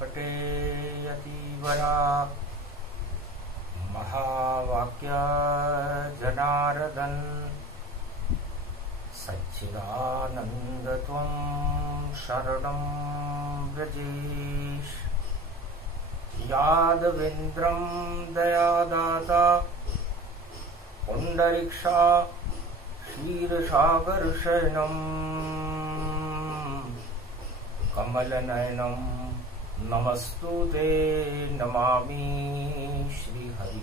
पटे अतीवरा महावाक्य जनार्दन सच्चिदानंद त्वं शरणं व्रजेश यादवेन्द्रं दयादाता पुंडरीक्षा क्षीरसागरशयनं कमलनयनं नमस्तुते नमामि श्रीहरि।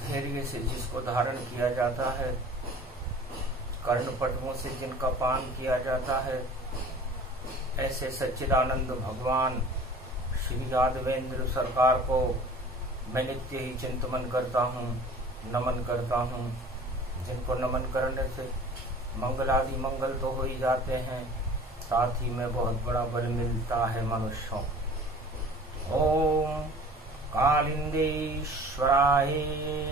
धैर्य से जिसको धारण किया जाता है, कर्णपटुओं से जिनका पान किया जाता है, ऐसे सच्चिदानंद भगवान श्री यादवेंद्र सरकार को मैं नित्य ही चिंतन करता हूँ, नमन करता हूँ। जिनको नमन करने से मंगल आदि मंगल तो हो ही जाते हैं, साथ ही में बहुत बड़ा बल मिलता है मनुष्यों। ओम कालिंदेश्वराय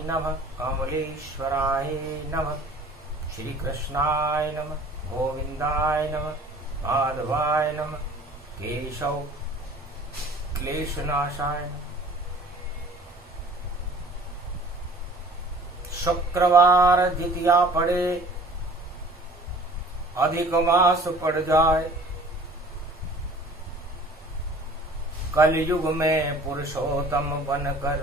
नमः, कमलेश्वराय नमः, श्री कृष्णाय नमः, गोविंदाय नमः, माधवाय नमः, केशव क्लेशनाशाय नमः। शुक्रवार द्वितीया पड़े, अधिक मास पड़ जाए, कलयुग में पुरुषोत्तम बनकर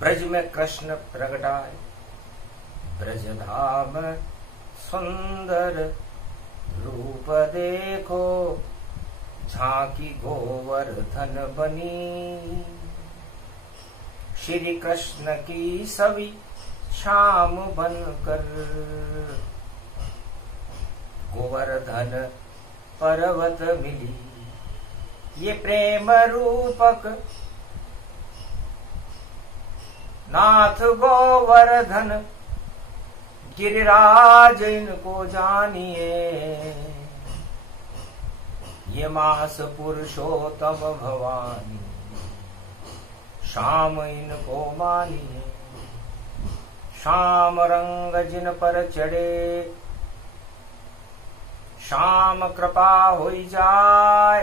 ब्रज में कृष्ण प्रगटाए। ब्रज धाम सुंदर रूप देखो, झांकी गोवर्धन बनी। श्री कृष्ण की सभी शाम बनकर गोवर्धन पर्वत मिली। ये प्रेम रूपक नाथ गोवर्धन गिरिराज इनको जानिए। ये मास पुरुषोत्तम भवानी, शाम इनको मानिए। शाम रंग जिन पर चढ़े, शाम कृपा होई जाए।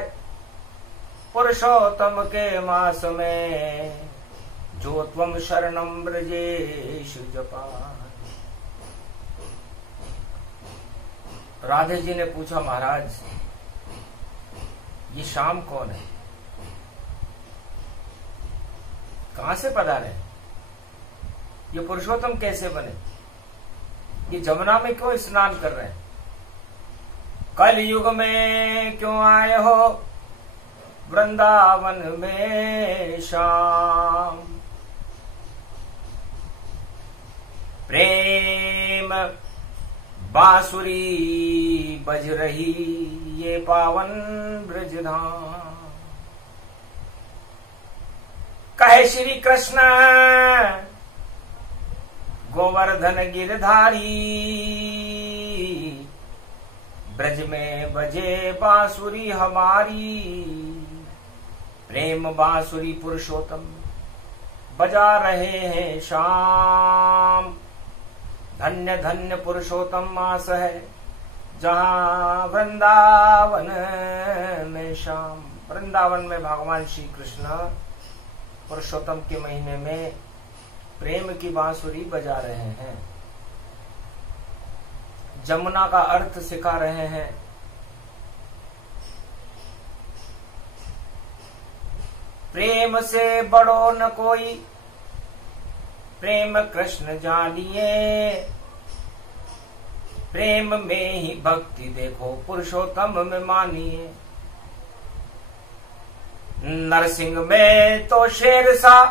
पुरुषोत्तम के मास में जो त्वम शरणं ब्रजेश जपाए। राधे जी ने पूछा, महाराज ये शाम कौन है, कहां से पधारे, ये पुरुषोत्तम कैसे बने, ये जमुना में क्यों स्नान कर रहे हैं, कल युग में क्यों आए हो वृंदावन में शाम। प्रेम बांसुरी बज रही ये पावन ब्रजधाम। कहे श्री कृष्ण गोवर्धन गिरधारी, ब्रज में बजे बांसुरी हमारी। प्रेम बांसुरी पुरुषोत्तम बजा रहे हैं शाम। धन्य धन्य पुरुषोत्तम मास है जहाँ वृंदावन में शाम। वृंदावन में भगवान श्री कृष्ण पुरुषोत्तम के महीने में प्रेम की बांसुरी बजा रहे हैं, जमुना का अर्थ सिखा रहे हैं। प्रेम से बड़ो न कोई, प्रेम कृष्ण जानिए। प्रेम में ही भक्ति देखो, पुरुषोत्तम में मानिए। नरसिंह में तो शेर सा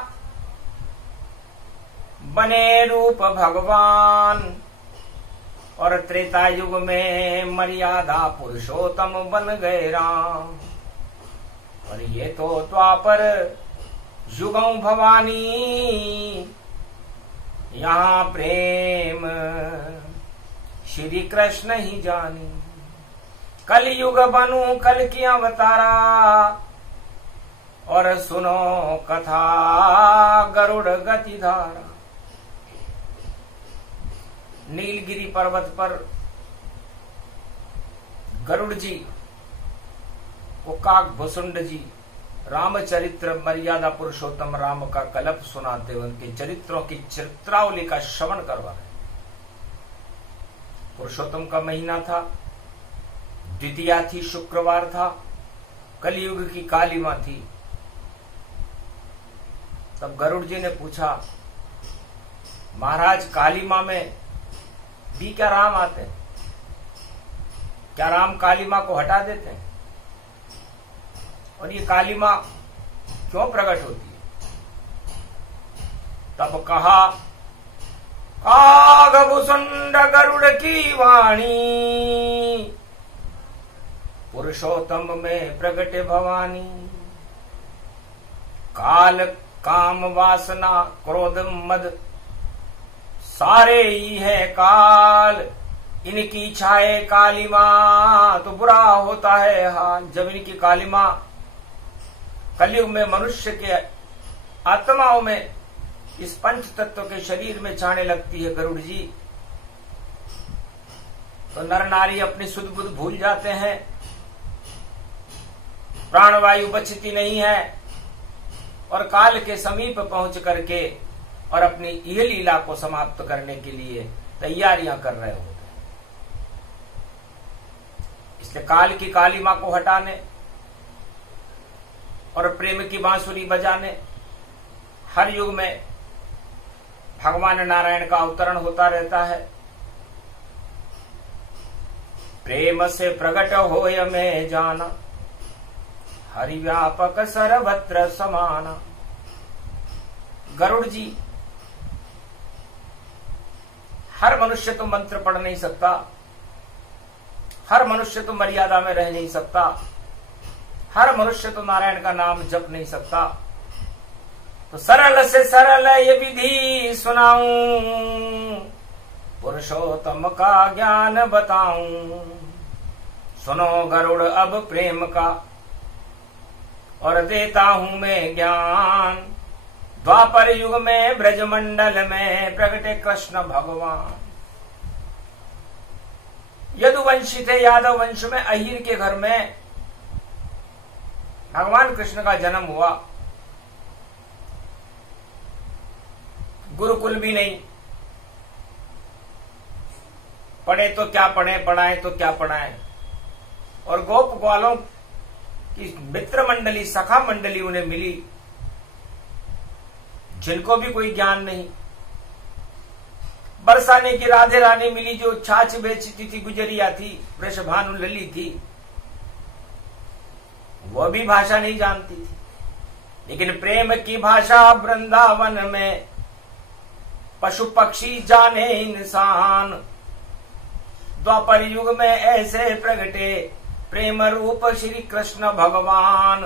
बने रूप भगवान, और त्रेता युग में मर्यादा पुरुषोत्तम बन गए राम। और ये तो द्वापर युगों भवानी, यहाँ प्रेम श्री कृष्ण ही जानी। कल युग बनू कल की अवतारा, और सुनो कथा गरुड़ गति धारा। नीलगिरी पर्वत पर गरुड़ जी वो काक भुसुंड जी रामचरित्र मर्यादा पुरुषोत्तम राम का कलप सुनाते हुए उनके चरित्रों की चरित्रावली का श्रवण करवा रहे। पुरुषोत्तम का महीना था, द्वितीया थी, शुक्रवार था, कलयुग की काली मां थी। तब गरुड़ जी ने पूछा, महाराज काली मां में भी क्या राम आते हैं? क्या राम काली मां को हटा देते हैं? और ये काली मां क्यों प्रकट होती है? तब कहा, कागभुसुंड गरुड़ की वाणी, पुरुषोत्तम में प्रगट भवानी। काल काम वासना क्रोध मद सारे ही है काल, इनकी छाए काली मां तो बुरा होता है हाल। जब इनकी काली मां कलयुग में मनुष्य के आत्माओं में इस पंच तत्व के शरीर में छाने लगती है गरुड़ जी, तो नर नारी अपनी सुध बुध भूल जाते हैं, प्राणवायु बचती नहीं है और काल के समीप पहुंच करके और अपनी यह लीला को समाप्त करने के लिए तैयारियां कर रहे होते हैं। इसलिए काल की काली मां को हटाने और प्रेम की बांसुरी बजाने हर युग में भगवान नारायण का अवतरण होता रहता है। प्रेम से प्रगट होय में जाना, हरि व्यापक सर्वत्र समाना। गरुड़ जी, हर मनुष्य तो मंत्र पढ़ नहीं सकता, हर मनुष्य तो मर्यादा में रह नहीं सकता, हर मनुष्य तो नारायण का नाम जप नहीं सकता। तो सरल से सरल ये विधि सुनाऊं, पुरुषोत्तम का ज्ञान बताऊं। सुनो गरुड़ अब प्रेम का और देता हूं मैं ज्ञान। द्वापर युग में ब्रजमंडल में प्रगटे कृष्ण भगवान। यदुवंशी थे, यादव वंश में अहीर के घर में भगवान कृष्ण का जन्म हुआ। गुरुकुल भी नहीं, पढ़े तो क्या पढ़े, पढ़ाए तो क्या पढ़ाए। और गोप ग्वालों की मित्र मंडली, सखा मंडली उन्हें मिली, जिनको भी कोई ज्ञान नहीं। बरसाने की राधे रानी मिली, जो छाछ बेचती थी, गुजरिया थी, वृषभानु लली थी, वह भी भाषा नहीं जानती थी। लेकिन प्रेम की भाषा वृंदावन में पशु पक्षी जाने इंसान। द्वापर युग में ऐसे प्रगटे प्रेम रूप श्री कृष्ण भगवान।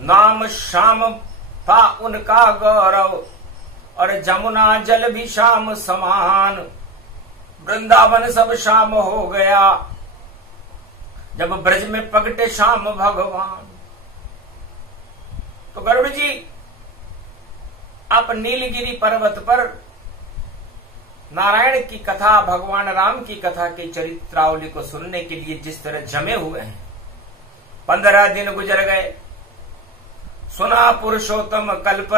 नाम श्याम था उनका गौरव और जमुना जल भी श्याम समान। वृंदावन सब श्याम हो गया जब ब्रज में प्रगटे श्याम भगवान। तो गरुड़ जी, आप नीलगिरी पर्वत पर नारायण की कथा, भगवान राम की कथा के चरित्रावली को सुनने के लिए जिस तरह जमे हुए हैं, 15 दिन गुजर गए। सुना पुरुषोत्तम कल्प,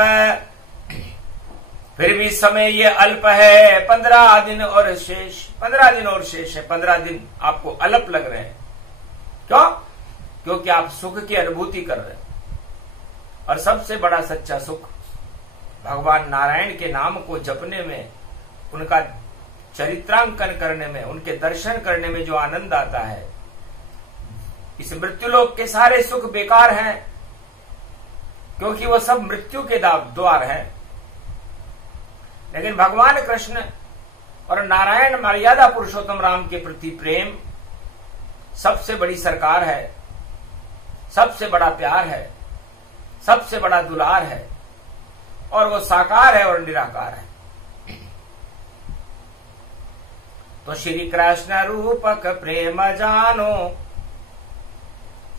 फिर भी समय ये अल्प है। 15 दिन और शेष, 15 दिन और शेष है। 15 दिन आपको अल्प लग रहे हैं। क्यों? क्योंकि आप सुख की अनुभूति कर रहे हैं। और सबसे बड़ा सच्चा सुख भगवान नारायण के नाम को जपने में, उनका चरित्रांकन करने में, उनके दर्शन करने में जो आनंद आता है, इस मृत्युलोक के सारे सुख बेकार हैं, क्योंकि वो सब मृत्यु के द्वार हैं। लेकिन भगवान कृष्ण और नारायण मर्यादा पुरुषोत्तम राम के प्रति प्रेम सबसे बड़ी सरकार है, सबसे बड़ा प्यार है, सबसे बड़ा दुलार है, और वो साकार है और निराकार है। तो श्री कृष्ण रूपक प्रेम जानो,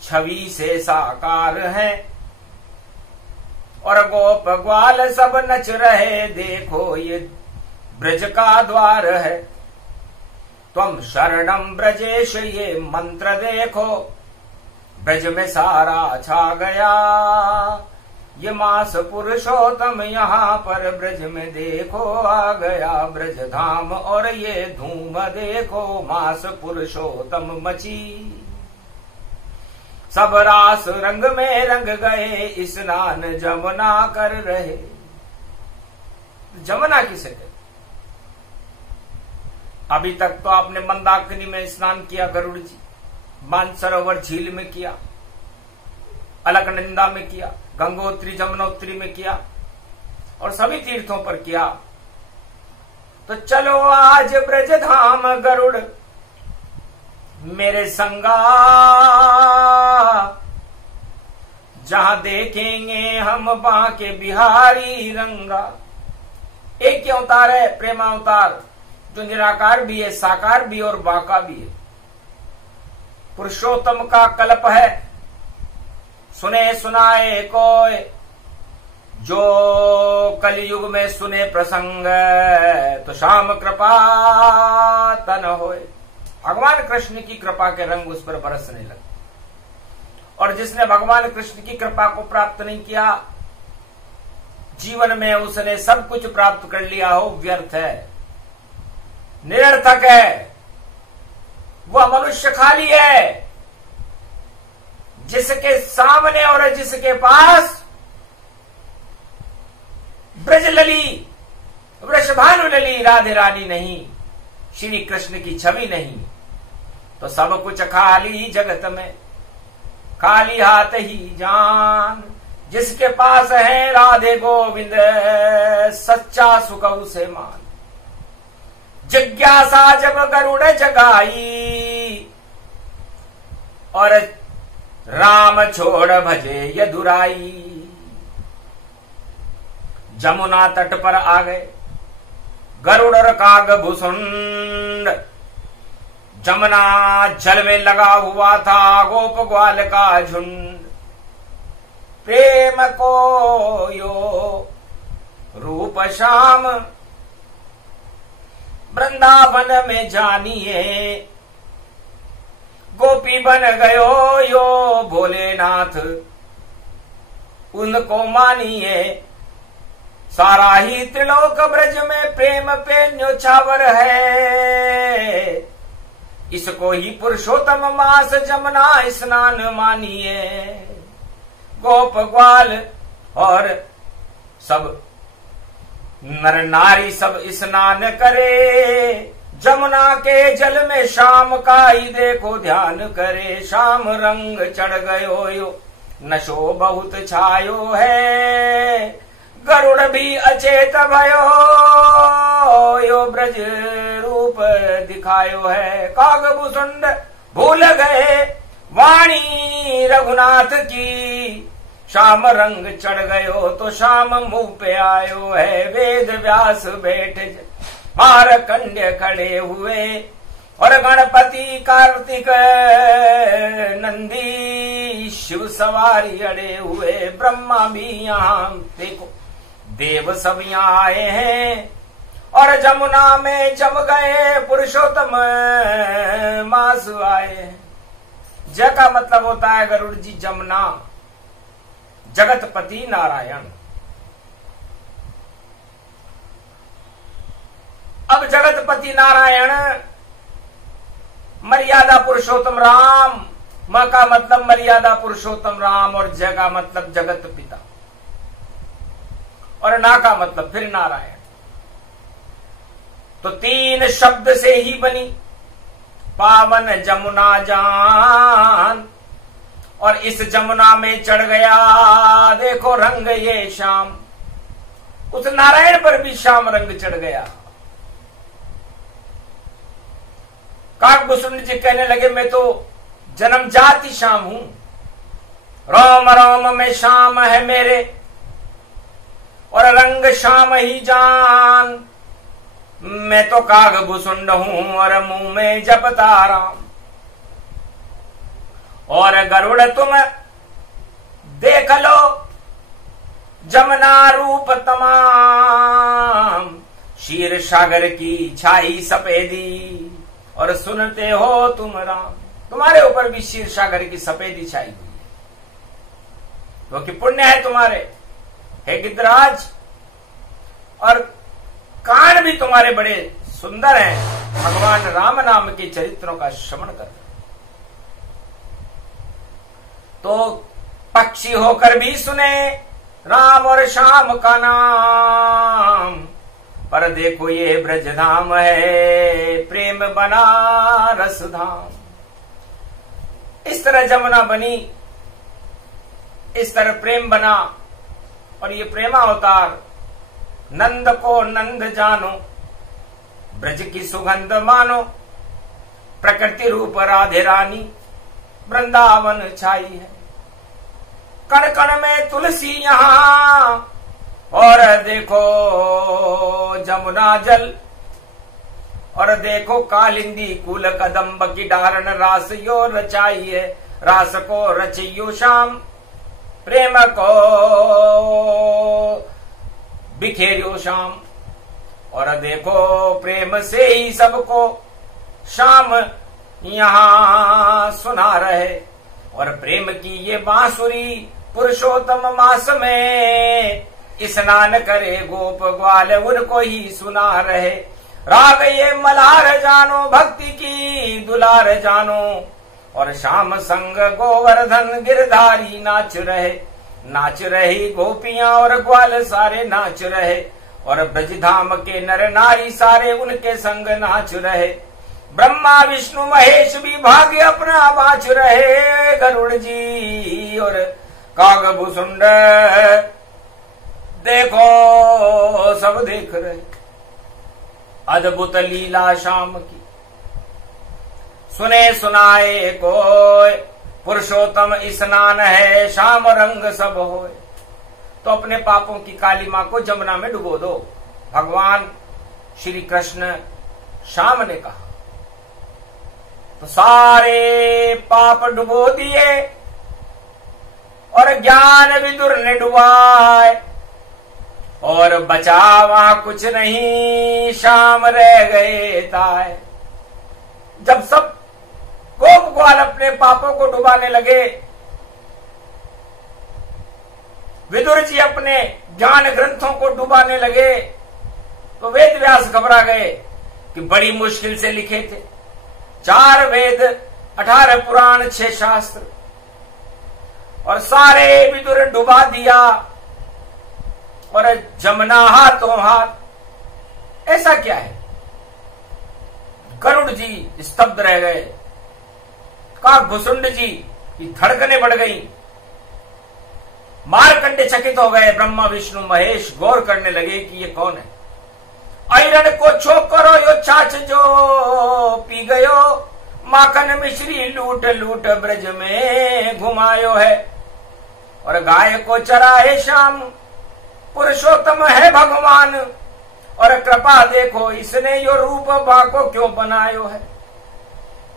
छवि से साकार है और गोप ग्वाल सब नच रहे। देखो ये ब्रज का द्वार है, तुम शरणम ब्रजेश ये मंत्र देखो। ब्रज में सारा छा गया, ये मास पुरुषोत्तम यहाँ पर ब्रज में देखो आ गया। ब्रज धाम और ये धूम देखो, मास पुरुषोत्तम मची। सब रास रंग में रंग गए, स्नान जमुना कर रहे। जमुना किसे कहते? अभी तक तो आपने मंदाकिनी में स्नान किया गरुड़ जी, मानसरोवर झील में किया, अलकनंदा में किया, गंगोत्री जमुनोत्री में किया और सभी तीर्थों पर किया। तो चलो आज ब्रज धाम गरुड़ मेरे संगा, जहां देखेंगे हम बांके बिहारी रंगा। एक ही अवतार है, प्रेमावतार, जो निराकार भी है, साकार भी और बांका भी है। पुरुषोत्तम का कल्प है, सुने सुनाए कोय, जो कलयुग में सुने प्रसंग, तो श्याम कृपा तन होए। भगवान कृष्ण की कृपा के रंग उस पर बरसने लगे। और जिसने भगवान कृष्ण की कृपा को प्राप्त नहीं किया, जीवन में उसने सब कुछ प्राप्त कर लिया हो, व्यर्थ है, निरर्थक है, वह मनुष्य खाली है। जिसके सामने और जिसके पास ब्रजलली, वृषभानुलली राधे रानी नहीं, श्री कृष्ण की छवि नहीं, तो सब कुछ खाली जगत में, खाली हाथ ही जान। जिसके पास है राधे गोविंद, सच्चा सुख उसे मान। जिज्ञासा जब गरुड़ जगाई, और राम छोड़ भजे यदुराई। जमुना तट पर आ गए गरुड़ और कागभूषुंड। जमुना जल में लगा हुआ था गोप ग्वाल का झुंड। प्रेम को यो रूप श्याम वृंदावन में जानिए। गोपी बन गयो यो भोलेनाथ, उनको मानिए। सारा ही त्रिलोक ब्रज में प्रेम पे न्योछावर है। इसको ही पुरुषोत्तम मास जमुना स्नान मानिए। गोप ग्वाल और सब नर नारी सब स्नान करे। जमुना के जल में शाम का ही देखो ध्यान करे। शाम रंग चढ़ गयो यो, नशो बहुत छायो है। गरुड़ भी अचेत भयो यो, ब्रज रूप दिखायो है। कागभूषुंड भूल गए वाणी रघुनाथ की। शाम रंग चढ़ गयो तो शाम मुंह पे आयो है। वेद व्यास बैठे मारकंड्य खड़े हुए, और गणपति कार्तिक नंदी शिव सवारी अड़े हुए। ब्रह्मा भी यहाँ देखो, देव सब यहाँ आए हैं। और जमुना में जम गए पुरुषोत्तम मास आए। ज का मतलब होता है गरुड़ जी जमुना, जगतपति नारायण। अब जगतपति नारायण, मर्यादा पुरुषोत्तम राम। म का मतलब मर्यादा पुरुषोत्तम राम, और ज का मतलब जगत पिता, और ना का मतलब फिर नारायण। तो तीन शब्द से ही बनी पावन जमुना जान। और इस जमुना में चढ़ गया देखो रंग ये श्याम। उस नारायण पर भी श्याम रंग चढ़ गया। काकभूषुंड जी कहने लगे, मैं तो जन्म जाति श्याम हूं, रोम रोम में श्याम है मेरे, और रंग श्याम ही जान। मैं तो काकभूषुंड हूं और मुंह में जपता राम। और गरुड़ तुम देख लो जमुना रूप तमाम। क्षीर सागर की छाई सफेदी, और सुनते हो तुम राम। तुम्हारे ऊपर भी क्षीर सागर की सफेदी छाई हुई है, वो कि पुण्य है तुम्हारे हे गिद्धराज, और कान भी तुम्हारे बड़े सुंदर हैं, भगवान राम नाम के चरित्रों का श्रवण कर। तो पक्षी होकर भी सुने राम और श्याम का नाम, पर देखो ये ब्रज धाम है, प्रेम बना रस धाम। इस तरह जमुना बनी, इस तरह प्रेम बना, और ये प्रेमा अवतार नंद को नंद जानो, ब्रज की सुगंध मानो, प्रकृति रूप राधे रानी वृंदावन छाई है। कण कण में तुलसी यहां, और देखो जमुना जल, और देखो कालिंदी कुल कदम्ब की डारण रास यो रचाई है, रास को रचियो श्याम, प्रेम को बिखेरियो श्याम। और देखो प्रेम से ही सबको श्याम यहां सुना रहे, और प्रेम की ये बांसुरी पुरुषोत्तम मास में स्नान करे गोप ग्वाल उनको ही सुना रहे। राग ये मल्हार जानो, भक्ति की दुलार जानो, और श्याम संग गोवर्धन गिरधारी नाच रहे, नाच रही गोपियां और ग्वाल सारे नाच रहे, और ब्रजधाम के नर नारी सारे उनके संग नाच रहे। ब्रह्मा विष्णु महेश भी भाग्य अपना बाँच रहे, गरुड़ जी और काग भुसुंड देखो सब देख रहे। अद्भुत लीला श्याम की सुने सुनाए कोय, पुरुषोत्तम स्नान है श्याम रंग सब होए। तो अपने पापों की काली मां को जमुना में डुबो दो, भगवान श्री कृष्ण श्याम ने कहा। तो सारे पाप डुबो दिए, और ज्ञान विदुर ने डुबाए, और बचा वहां कुछ नहीं, श्याम रह गए ताए। जब सब गोप ग्वाल अपने पापों को डुबाने लगे, विदुर जी अपने ज्ञान ग्रंथों को डुबाने लगे, तो वेद व्यास घबरा गए कि बड़ी मुश्किल से लिखे थे 4 वेद, 18 पुराण, 6 शास्त्र, और सारे विदुर डुबा दिया, और जमुना हाथों हाथ। ऐसा क्या है? गरुड़ जी स्तब्ध रह गए, काकभुसुंड जी की धड़कनें बढ़ गई, मारकंडे चकित हो गए, ब्रह्मा विष्णु महेश गौर करने लगे कि ये कौन है। ऐरण को छोकरो यो छाछ जो पी गयो, माखन मिश्री लूट लूट ब्रज में घुमायो है, और गाय को चराए श्याम, पुरुषोत्तम है भगवान, और कृपा देखो इसने यो रूप बाको क्यों बनायो है।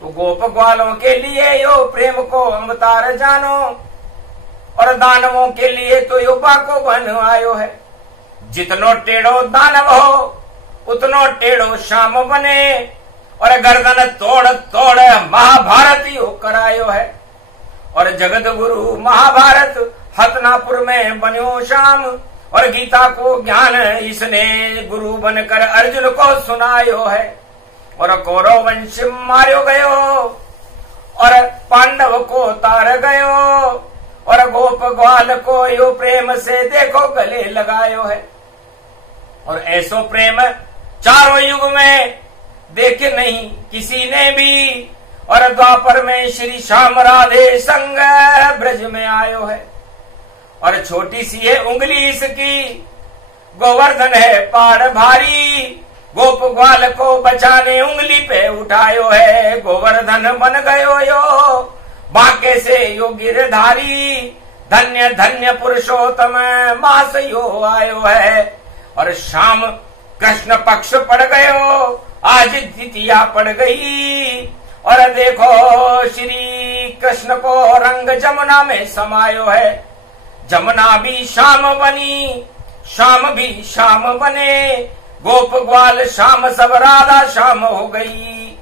तो गोप ग्वालों के लिए यो प्रेम को अवतार जानो, और दानवों के लिए तो यो बाको बन आयो है। जितनो टेढ़ो दानव हो उतनो टेढ़ो श्याम बने, और गर्दन तोड़ तोड़ महाभारत यो करायो है, और जगत गुरु महाभारत हतनापुर में बन्यो श्याम, और गीता को ज्ञान इसने गुरु बनकर अर्जुन को सुनायो है, और कौरव वंश मार्यो गयो, और पांडव को तार गयो, और गोप ग्वाल को यो प्रेम से देखो गले लगायो है। और ऐसो प्रेम चारों युग में देखे नहीं किसी ने भी, और द्वापर में श्री श्याम राधे संग ब्रज में आयो है। और छोटी सी है उंगली इसकी, गोवर्धन है पार भारी, गोप ग्वाल को बचाने उंगली पे उठायो है, गोवर्धन बन गयो यो बाके से यो गिरधारी, धन्य धन्य पुरुषोत्तम मास यो आयो है। और शाम कृष्ण पक्ष पड़ गयो, आज द्वितीया पड़ गई, और देखो श्री कृष्ण को रंग जमुना में समायो है। जमुना भी शाम बनी, शाम भी शाम बने, गोप ग्वाल शाम सब राधा शाम हो गई,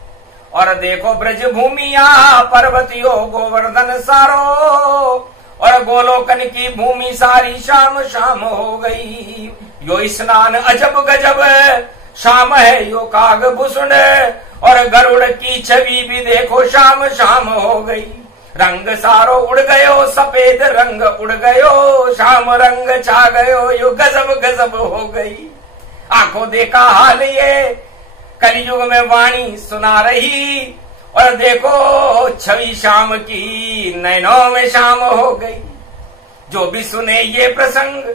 और देखो ब्रज भूमिया पर्वतियो गोवर्धन सारो, और गोलोकन की भूमि सारी शाम शाम हो गई। यो स्नान अजब गजब शाम है यो काग भूषण, और गरुड़ की छवि भी देखो शाम शाम हो गई। रंग सारो उड़ गयो सफेद रंग उड़ गयो, शाम रंग छा गयो यो गजब गजब हो गई। आंखों देखा हाल ये कलयुग में वाणी सुना रही, और देखो छवि शाम की नैनों में शाम हो गई। जो भी सुने ये प्रसंग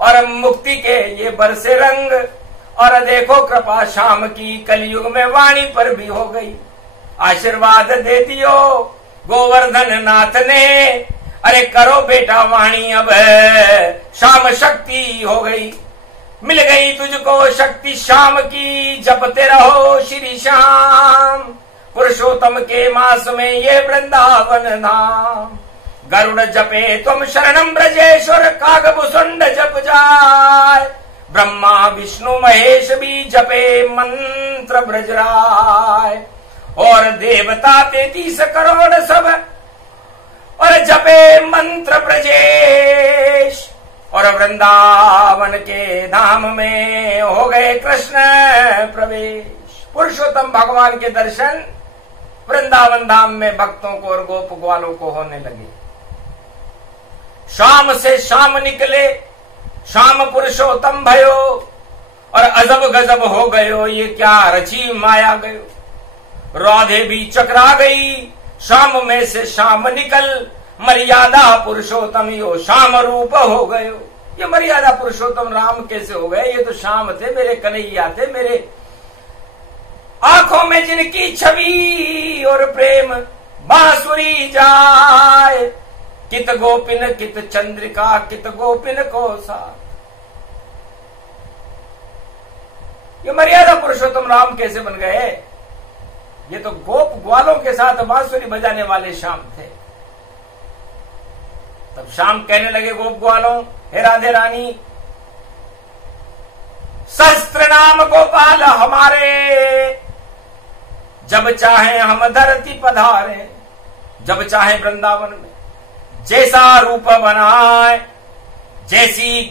और मुक्ति के ये बरसे रंग, और देखो कृपा शाम की कलयुग में वाणी पर भी हो गई। आशीर्वाद दे दियो गोवर्धन नाथ ने, अरे करो बेटा वाणी अब शाम शक्ति हो गई। मिल गई तुझको शक्ति शाम की, जपते रहो श्री श्याम। पुरुषोत्तम के मास में ये वृंदावन धाम। गरुड़ जपे तुम शरणम ब्रजेश्वर, कागभूषुंड जप जाय। ब्रह्मा विष्णु महेश भी जपे मंत्र ब्रजराय, और देवता 33 करोड़ सब और जपे मंत्र ब्रजेश। और वृंदावन के धाम में हो गए कृष्ण प्रवेश। पुरुषोत्तम भगवान के दर्शन वृंदावन धाम में भक्तों को और गोप ग्वालों को होने लगे। शाम से शाम निकले, शाम पुरुषोत्तम भयो, और अजब गजब हो गयो ये क्या रची माया गयो। राधे भी चकरा गई, शाम में से शाम निकल, मर्यादा पुरुषोत्तम यो शाम रूप हो गयो। ये मर्यादा पुरुषोत्तम राम कैसे हो गए? ये तो शाम थे, मेरे कन्हैया थे, मेरे आंखों में जिनकी छवि और प्रेम बांसुरी जाए। कित गोपिन कित चंद्रिका कित गोपिन को साथ। ये मर्यादा पुरुषोत्तम राम कैसे बन गए? ये तो गोप ग्वालों के साथ बांसुरी बजाने वाले श्याम थे। तब श्याम कहने लगे गोप ग्वालों, हे राधे रानी, सहस्त्र नाम गोपाल हमारे, जब चाहे हम धरती पधारे। जब चाहे वृंदावन में जैसा रूप बनाए, जैसी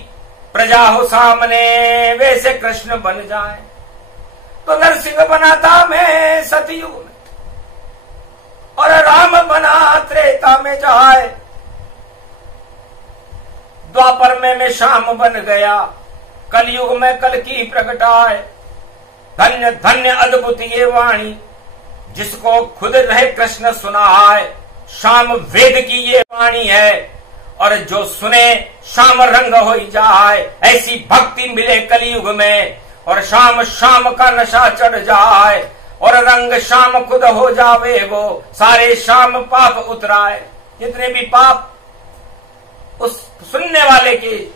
प्रजा हो सामने वैसे कृष्ण बन जाए। तो नरसिंह बना था मैं सतयुग में, और राम बना त्रेता में जाए। द्वापर में मैं श्याम बन गया, कलयुग में कल की प्रगटाए। धन्य धन्य अद्भुत ये वाणी, जिसको खुद रहे कृष्ण सुनाए। श्याम वेद की ये वाणी है, और जो सुने श्याम रंग हो जाए। ऐसी भक्ति मिले कलयुग में, और श्याम श्याम का नशा चढ़ जाए। और रंग श्याम खुद हो जावे वो, सारे श्याम पाप उतराए। जितने भी पाप उस सुनने वाले की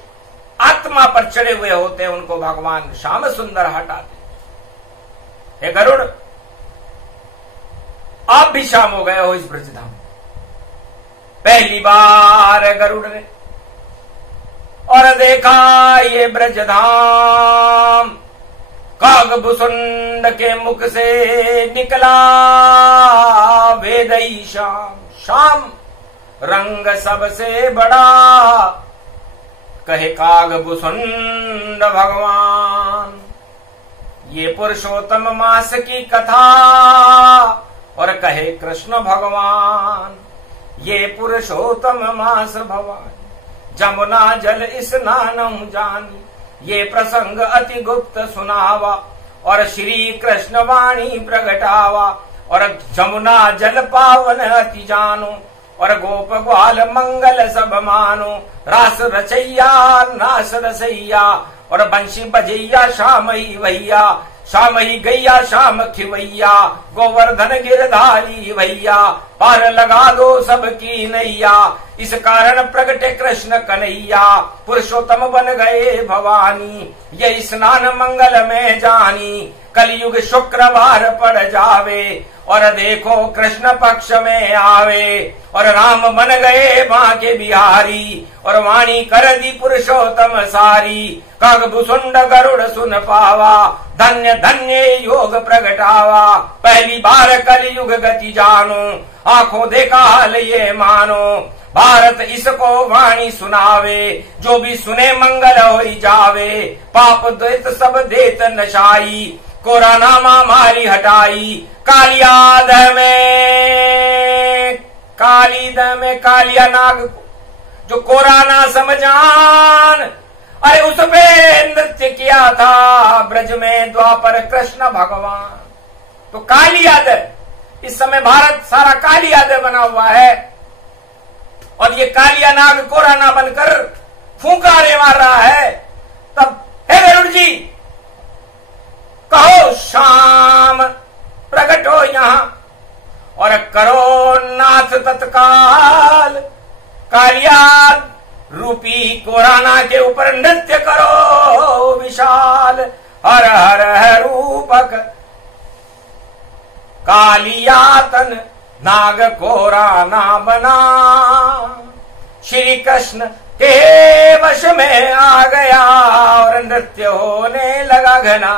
आत्मा पर चढ़े हुए होते हैं, उनको भगवान श्याम सुंदर हटाते। हे गरुड़, आप भी शाम हो गए हो इस ब्रजधाम। पहली बार गरुड़ ने और देखा ये ब्रजधाम। कागभूषुंड के मुख से निकला वेदई श्याम। श्याम रंग सबसे बड़ा, कहे कागभूषुंड भगवान। ये पुरुषोत्तम मास की कथा, और कहे कृष्ण भगवान। ये पुरुषोत्तम मास भवान, जमुना जल स्नानम जानी। ये प्रसंग अति गुप्त सुनावा, और श्री कृष्ण वाणी प्रगटावा। और जमुना जल पावन अति जानो, और गोप ग्वाल मंगल सब मानो। रास रचैया नास रसैया, और बंशी बजैया श्याम ही भैया। श्याम ही गैया श्याम खिवैया, गोवर्धन गिरधारी भैया। पार लगा दो सबकी नैया, इस कारण प्रगटे कृष्ण कन्हैया, पुरुषोत्तम बन गए भवानी, ये स्नान मंगल में जानी, कलयुग शुक्रवार पड़ जावे, और देखो कृष्ण पक्ष में आवे, और राम बन गए बांके बिहारी, और वाणी कर दी पुरुषोत्तम सारी, कागभूषुंड गरुड़ सुन पावा, धन्य धन्य योग प्रगटावा, पहली बार कलयुग गति जानो, आंखों देखा हाल ये मानो, भारत इसको वाणी सुनावे, जो भी सुने मंगल होई जावे, पाप द्वैत सब देत नशाई, कोरोना महामारी हटाई, कालियाद में कालिया नाग को जो कोरोना समझान, अरे उस पे नृत्य किया था ब्रज में द्वापर कृष्ण भगवान। तो कालियाद, इस समय भारत सारा कालियाद बना हुआ है, और ये कालिया नाग कोरोना बनकर फूंकारे मार रहा है। तब हे गरुड़ जी कहो शाम प्रकट हो यहां, और करो नाथ तत्काल, कालिया रूपी कोरोना के ऊपर नृत्य करो विशाल, हर हर है रूपक कालियातन नाग कोराना बना, श्री कृष्ण के वश में आ गया, और नृत्य होने लगा घना,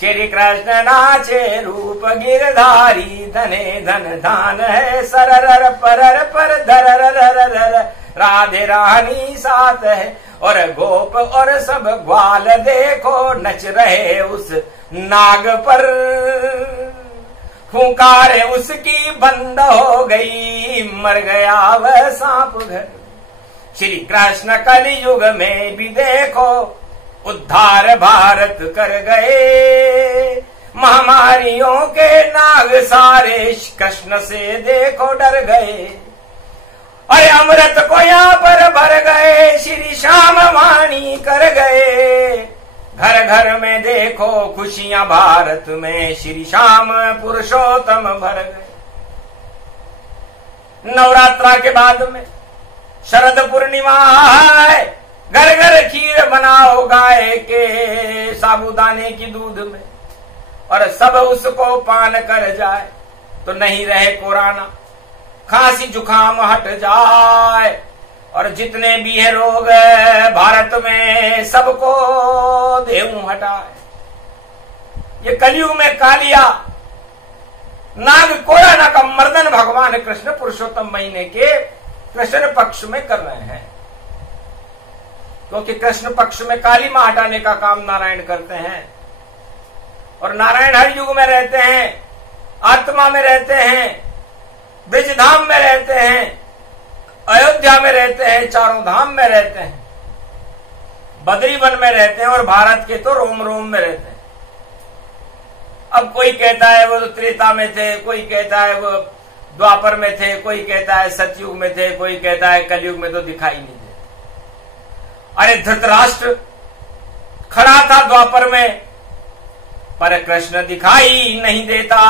श्री कृष्ण नाचे रूप गिरधारी, धने धन धान है सरर परर पर धरर, राधे रानी साथ है, और गोप और सब ग्वाल देखो नच रहे उस नाग पर, फुंकारे उसकी बंद हो गई, मर गया वह सांप घर। श्री कृष्ण कलयुग में भी देखो उद्धार भारत कर गए, महामारियों के नाग सारे कृष्ण से देखो डर गए, अरे अमृत को यहाँ पर भर गए, श्री श्याम वाणी कर गए, घर घर में देखो खुशियां भारत में, श्री श्याम पुरुषोत्तम भर गए। नवरात्रा के बाद में शरद पूर्णिमा है, घर घर खीर बनाओ गाय के साबूदाने की दूध में, और सब उसको पान कर जाए तो नहीं रहे कोरोना, खांसी जुकाम हट जाए, और जितने भी है रोग भारत में सबको देहू हटाए। ये कलयुग में कालिया नाग कोरोना का मर्दन भगवान कृष्ण पुरुषोत्तम महीने के कृष्ण पक्ष में कर रहे हैं, क्योंकि कृष्ण पक्ष में काली मां हटाने का काम नारायण करते हैं, और नारायण हर युग में रहते हैं, आत्मा में रहते हैं, ब्रजधाम में रहते हैं, अयोध्या में रहते हैं, चारों धाम में रहते हैं, बद्री वन में रहते हैं, और भारत के तो रोम रोम में रहते हैं। अब कोई कहता है वो तो त्रेता में थे, कोई कहता है वो द्वापर में थे, कोई कहता है सतयुग में थे, कोई कहता है कलयुग में तो दिखाई नहीं देते। अरे धृतराष्ट्र खड़ा था द्वापर में, पर कृष्ण दिखाई नहीं देता,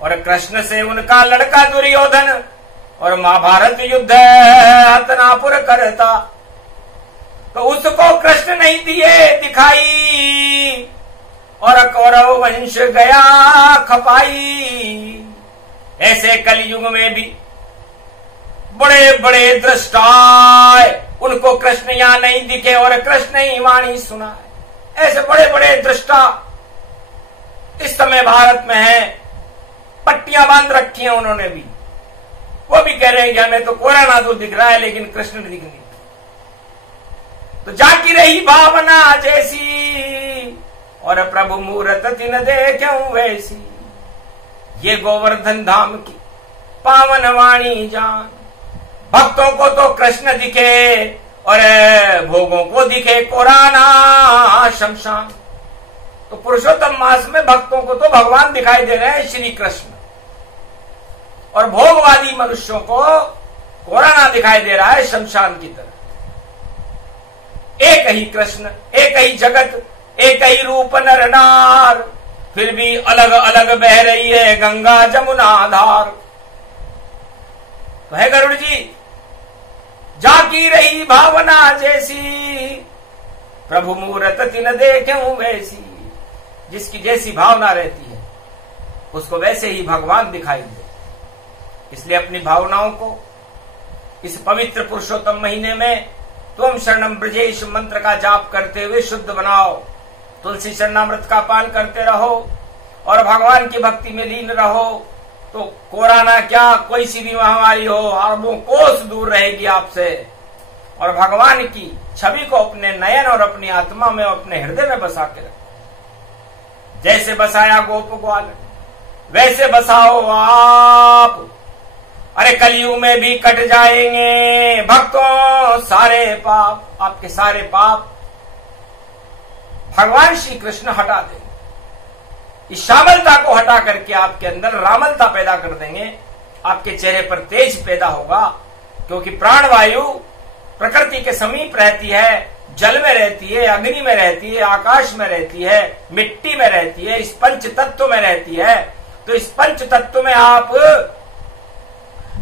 और कृष्ण से उनका लड़का दुर्योधन और महाभारत युद्ध हतनापुर करता, तो उसको कृष्ण नहीं दिए दिखाई, और कौरव वंश गया खपाई। ऐसे कलयुग में भी बड़े बड़े दृष्टा, उनको कृष्ण यहां नहीं दिखे और कृष्ण ही वाणी सुनाए, ऐसे बड़े बड़े दृष्टा इस समय भारत में है, पट्टियां बांध रखी हैं उन्होंने भी, वो भी कह रहे हैं कि हमें तो कोरोना तो दिख रहा है लेकिन कृष्ण दिख नहीं। तो जाकी रही भावना जैसी, और प्रभु मूरत तिन देखूं वैसी, ये गोवर्धन धाम की पावन वाणी जान, भक्तों को तो कृष्ण दिखे और भोगों को दिखे कोराना शमशान। तो पुरुषोत्तम मास में भक्तों को तो भगवान दिखाई दे रहे हैं श्री कृष्ण, और भोगवादी मनुष्यों को कोराना दिखाई दे रहा है शमशान की तरह। एक ही कृष्ण, एक ही जगत, एक ही रूप नर नार, फिर भी अलग अलग बह रही है गंगा जमुना धार। तो है गरुड़ जी, जाकी रही भावना जैसी, प्रभु मूरत तिन देखूं वैसी। जिसकी जैसी भावना रहती है उसको वैसे ही भगवान दिखाई दे। इसलिए अपनी भावनाओं को इस पवित्र पुरुषोत्तम महीने में त्वम शरणम ब्रजेश मंत्र का जाप करते हुए शुद्ध बनाओ। तुलसी चरणामृत का पान करते रहो और भगवान की भक्ति में लीन रहो। तो कोरोना क्या, कोई सी भी महामारी हो, अरबों कोस दूर रहेगी आपसे। और भगवान की छवि को अपने नयन और अपनी आत्मा में, अपने हृदय में बसा के रखो। जैसे बसाया गोप ग्वाल वैसे बसाओ आप। अरे कलयुग में भी कट जाएंगे भक्तों सारे पाप। आपके सारे पाप भगवान श्री कृष्ण हटा देंगे। इस श्यामलता को हटा करके आपके अंदर रामलता पैदा कर देंगे। आपके चेहरे पर तेज पैदा होगा, क्योंकि प्राणवायु प्रकृति के समीप रहती है, जल में रहती है, अग्नि में रहती है, आकाश में रहती है, मिट्टी में रहती है, इस पंच तत्व में रहती है। तो इस पंच तत्व में आप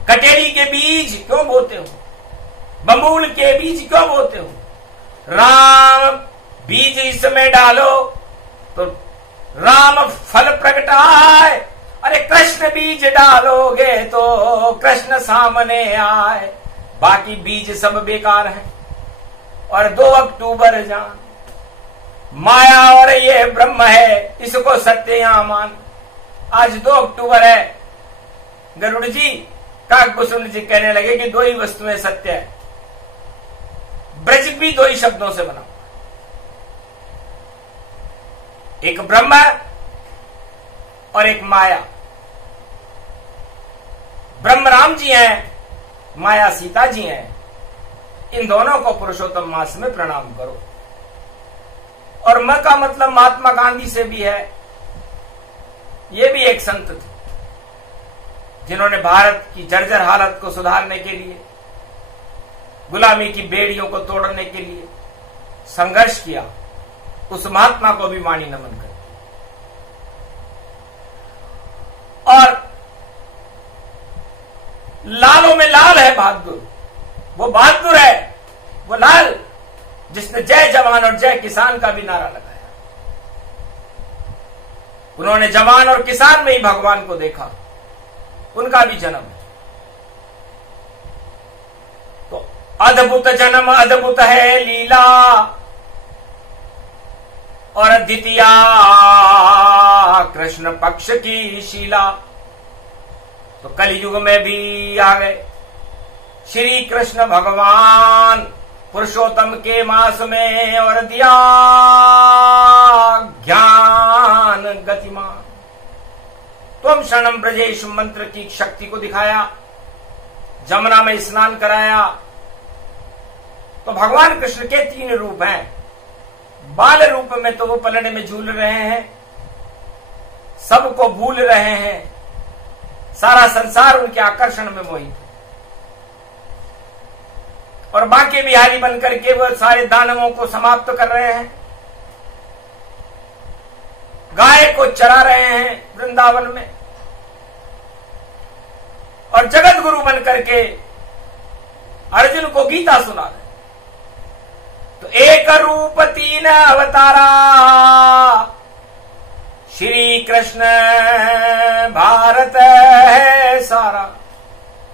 कटेरी के बीज क्यों बोते हो, बमूल के बीज क्यों बोते हो? राम बीज इसमें डालो तो राम फल प्रगटाए। अरे कृष्ण बीज डालोगे तो कृष्ण सामने आए। बाकी बीज सब बेकार है। और 2 अक्टूबर जान, माया और ये ब्रह्म है, इसको सत्य यहां मान। आज 2 अक्टूबर है। गरुड़ जी, काकभूषण जी कहने लगे कि 2 ही वस्तुएं सत्य है। ब्रज भी 2 ही शब्दों से बना, एक ब्रह्म और एक माया। ब्रह्म राम जी हैं, माया सीता जी हैं। इन दोनों को पुरुषोत्तम मास में प्रणाम करो। और म का मतलब महात्मा गांधी से भी है। ये भी एक संत थे जिन्होंने भारत की जर्जर हालत को सुधारने के लिए, गुलामी की बेड़ियों को तोड़ने के लिए संघर्ष किया। उस महात्मा को भी वाणी नमन कर। और लालों में लाल है बहादुर। वो बहादुर है, वो लाल जिसने जय जवान और जय किसान का भी नारा लगाया। उन्होंने जवान और किसान में ही भगवान को देखा। उनका भी जन्म है। तो अद्भुत जन्म, अद्भुत है लीला। और द्वितीया कृष्ण पक्ष की शीला। तो कलयुग में भी आ गए श्री कृष्ण भगवान पुरुषोत्तम के मास में, और दिया ज्ञान गतिमान। त्वम शरणम ब्रजेश मंत्र की शक्ति को दिखाया, जमुना में स्नान कराया। तो भगवान कृष्ण के 3 रूप हैं। बाल रूप में तो वो पलड़े में झूल रहे हैं, सबको भूल रहे हैं, सारा संसार उनके आकर्षण में मोहित। और बाकी बिहारी बनकर के वो सारे दानवों को समाप्त कर रहे हैं, गाय को चरा रहे हैं वृंदावन में। और जगत गुरु बनकर के अर्जुन को गीता सुना रहे। तो एक रूप 3 अवतारा, श्री कृष्ण भारत है सारा।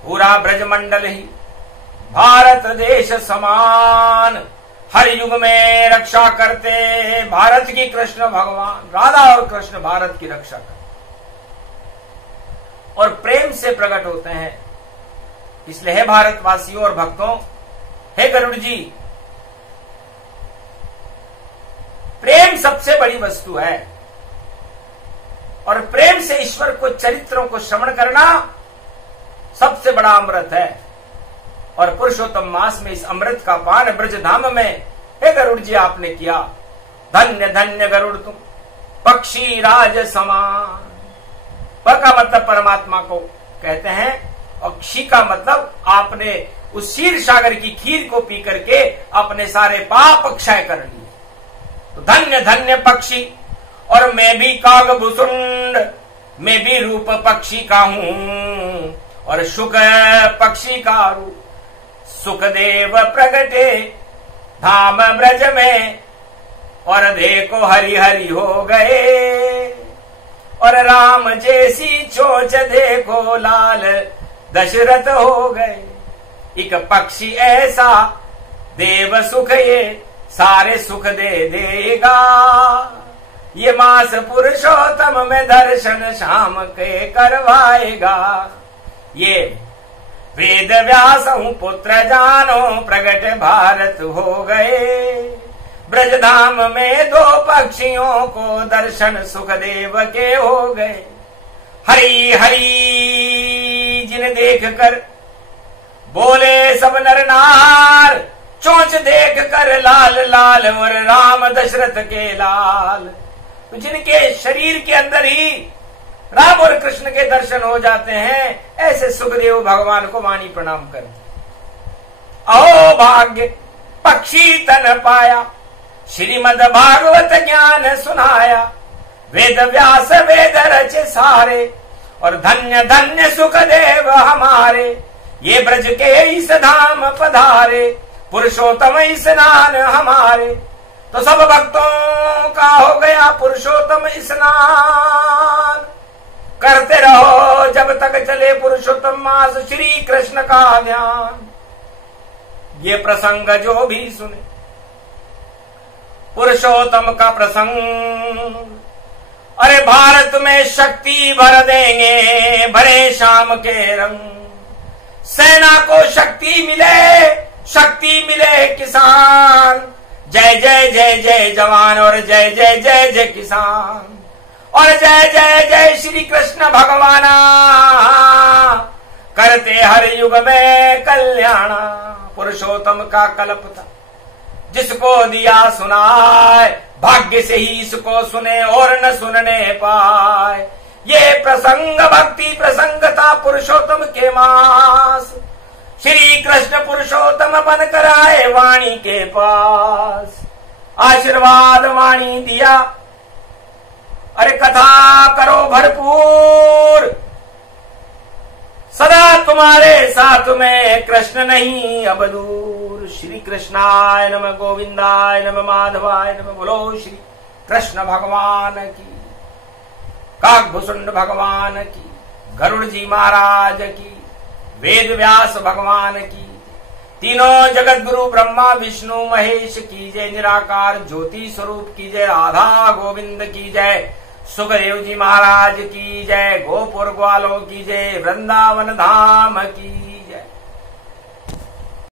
पूरा ब्रजमंडल ही भारत देश समान, हर युग में रक्षा करते भारत की कृष्ण भगवान। राधा और कृष्ण भारत की रक्षा करते और प्रेम से प्रकट होते हैं। इसलिए हे भारतवासियों और भक्तों, हे गरुड़ जी, प्रेम सबसे बड़ी वस्तु है। और प्रेम से ईश्वर को, चरित्रों को श्रवण करना सबसे बड़ा अमृत है। और पुरुषोत्तम मास में इस अमृत का पान ब्रजधाम में हे गरुड़ जी आपने किया। धन्य धन्य गरुड़ तुम, पक्षी राज समान। प का मतलब परमात्मा को कहते हैं, और क्षी का मतलब आपने उस क्षीर सागर की खीर को पी करके अपने सारे पाप क्षय कर लिए। तो धन्य धन्य पक्षी। और मैं भी कागभूषुंड, मैं भी रूप पक्षी का हूँ और शुक पक्षी का रूप। सुखदेव प्रगटे धाम ब्रज में और देखो हरि हरि हो गए, और राम जैसी चोंच देखो लाल दशरथ हो गए। एक पक्षी ऐसा देव सुख ये सारे सुख दे देगा, ये मास पुरुषोत्तम में दर्शन शाम के करवाएगा। ये वेद व्यास पुत्र जानो प्रगट भारत हो गए, ब्रजधाम में दो पक्षियों को दर्शन सुखदेव के हो गए। हरि हरि जिन देख कर बोले सब नर नार, चोंच देख कर लाल लाल और राम दशरथ के लाल। तो जिनके शरीर के अंदर ही राम और कृष्ण के दर्शन हो जाते हैं, ऐसे सुखदेव भगवान को वाणी प्रणाम करते। अहो भाग्य पक्षी तन पाया, श्रीमद भागवत ज्ञान सुनाया। वेद व्यास वेद रचे सारे, और धन्य धन्य सुखदेव हमारे। ये ब्रज के इस धाम पधारे, पुरुषोत्तम स्नान हमारे। तो सब भक्तों का हो गया पुरुषोत्तम स्नान। करते रहो जब तक चले पुरुषोत्तम मास श्री कृष्ण का ध्यान। ये प्रसंग जो भी सुने पुरुषोत्तम का प्रसंग, अरे भारत में शक्ति भर देंगे भरे शाम के रंग। सेना को शक्ति मिले किसान। जय जय जय जय जवान और जय जय जय जय किसान, और जय जय जय श्री कृष्ण भगवान। करते हर युग में कल्याण। पुरुषोत्तम का कल्प था, जिसको दिया सुनाए, भाग्य से ही इसको सुने और न सुनने पाए। ये प्रसंग भक्ति प्रसंग था पुरुषोत्तम के मास। श्री कृष्ण पुरुषोत्तम बनकर आए वाणी के पास। आशीर्वाद वाणी दिया, अरे कथा करो भरपूर। सदा तुम्हारे साथ में कृष्ण नहीं अब दूर। श्री कृष्णाय नमः, गोविंदाय नमः, माधवाय नमः। बोलो श्री कृष्ण भगवान की, काकभूषुंड भगवान की, गरुड़ जी महाराज की, वेद व्यास भगवान की, तीनों जगत गुरु ब्रह्मा विष्णु महेश की जय। निराकार ज्योति स्वरूप की जय। राधा गोविंद की जय। सुखदेव जी महाराज की जय। गोपुर ग्वालों की जय। वृंदावन धाम की